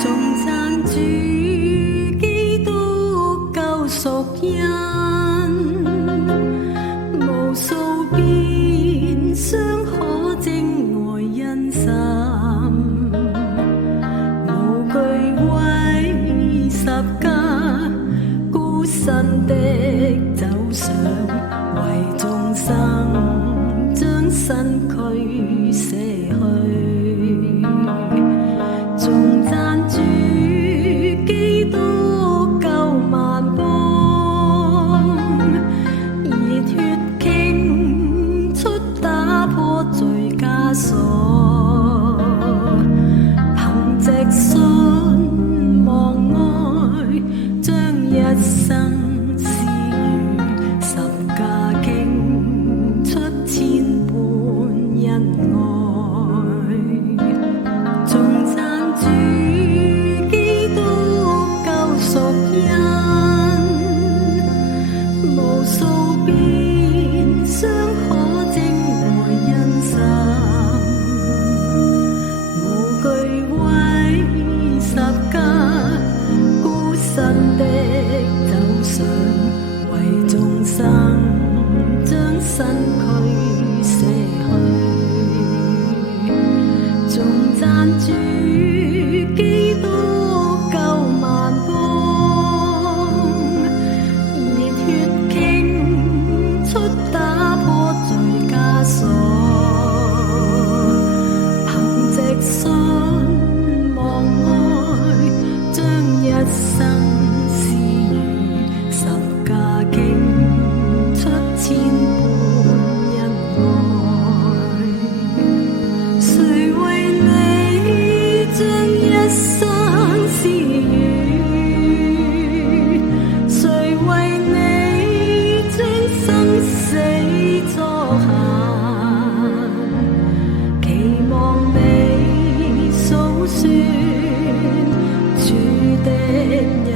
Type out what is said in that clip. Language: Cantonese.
頌讚主基督救贖恩，無數遍相可證愛恩深，無懼為十架孤身的走上，為眾生將身軀捨去。頌讚主基督救萬邦，熱血傾出打破罪枷鎖，憑藉信望愛，將一生施予十架，傾出千般恩愛。頌讚主基督救贖恩，無數遍相可證愛恩深，無懼為十架孤身的走上，為眾生將身軀捨去。頌讚主基督救萬邦，熱血傾出打破罪枷鎖，憑藉信望愛，將一生施予十架，傾出千般恩愛。誰為你將一生施予？誰為你將生死作限？期望你訴說主的恩